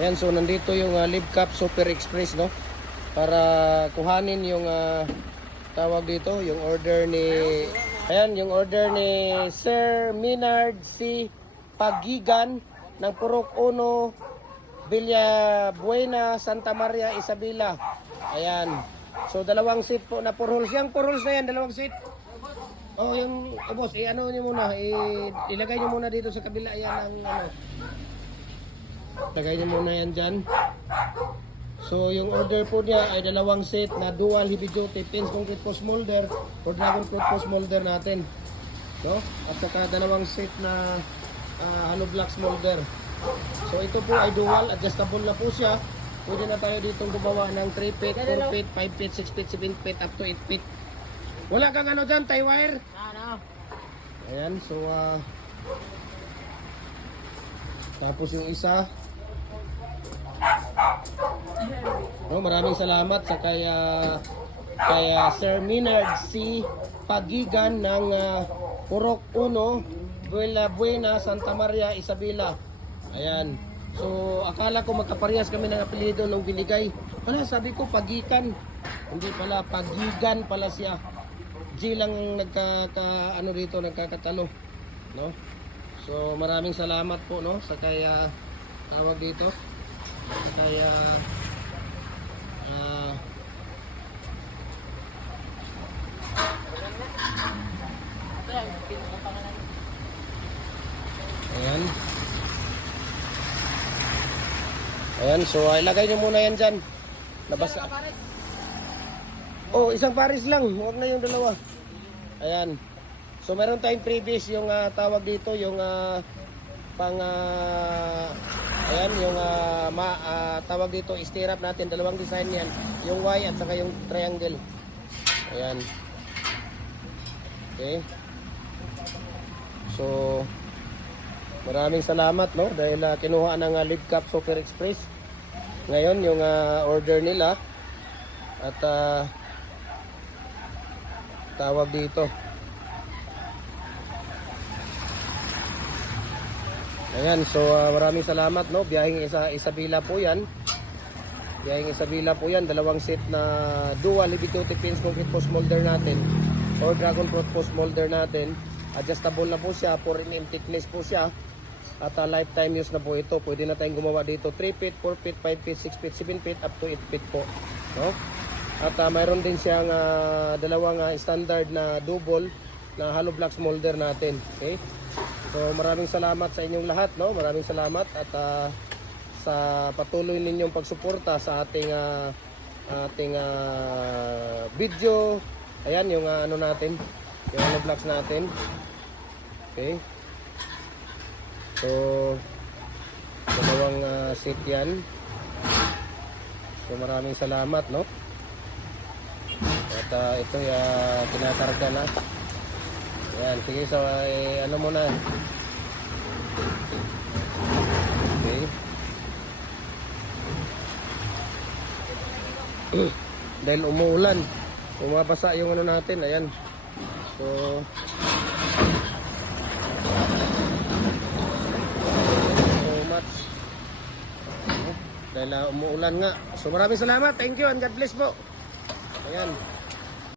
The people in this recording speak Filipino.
Ayan, so nandito yung Live Cup Super Express, no? Para kuhanin yung tawag dito, yung order ni ayan, yung order ni Sir Minard C. Pagigan ng Purok 1, Villabuena, Santa Maria, Isabela. Ayan. So dalawang seat po na 4 holes. Yung 4 holes na yan, dalawang seat. Oh, yung boss, ano niyo muna, ilagay niyo muna dito sa kabila yan ang ano. Lagay niyo muna yan dyan. So yung order po niya ay dalawang set na dual heavy duty pins concrete post molder or dragon fruit post molder natin, no? At saka dalawang set na hollow blocks molder. So ito po ay dual, adjustable na po siya. Pwede na tayo ditong gumawa ng 3 feet, 4 feet, 5 feet, 6 feet, 7 feet, up to 8 feet. Wala kang ano dyan, tie wire? Ano? Ayan, so tapos yung isa. No, maraming salamat sa kay Sir Minard C. Pagigan ng Purok 1, Villabuena, Santa Maria, Isabela. Ayan. So, akala ko magkaparehas kami ng apelyido nung binigay. Wala, sabi ko Pagikan. Hindi pala, Pagigan pala siya. G lang ano dito, nagkakatalo. No? So, maraming salamat po, no, sa kay tawag dito. Kaya ayan. Ayan, so ilagay nyo muna yan dyan. Nabasa. Oh, isang pares lang, huwag na yung dalawa. Ayan. So meron tayong previous yung tawag dito, yung ayan, yung tawag dito, stirrup natin, dalawang design yan, yung Y at saka yung triangle. Ayan. Okay. So maraming salamat, no, dahil kinuha ng Live Cup Super Express ngayon yung order nila. At tawag dito, ayan, so maraming salamat, no. Biyaheng Isabela po yan. Biyaheng Isabela po yan. Dalawang set na dual heavy duty pins concrete post molder natin or dragon fruit post molder natin. Adjustable na po siya, 4 mm thickness po siya. At lifetime use na po ito. Pwede na tayong gumawa dito 3 feet, 4 feet, 5 feet, 6 feet, 7 feet, up to 8 feet po, no? At mayroon din siyang dalawang standard na double na hollow blocks molder natin. Okay? So maraming salamat sa inyong lahat, no? Maraming salamat at sa patuloy ninyong pagsuporta sa ating video. Ayan yung ano natin, yung hollow blocks natin. Okay? So dalawang set yan. So maraming salamat, no? At ito kinakarga na. Ayan, sige, so ano muna. Okay. Dahil umuulan, bumabasa yung ano natin, ayan. So much. Dahil umuulan nga. So maraming salamat, thank you and God bless po. Ayan.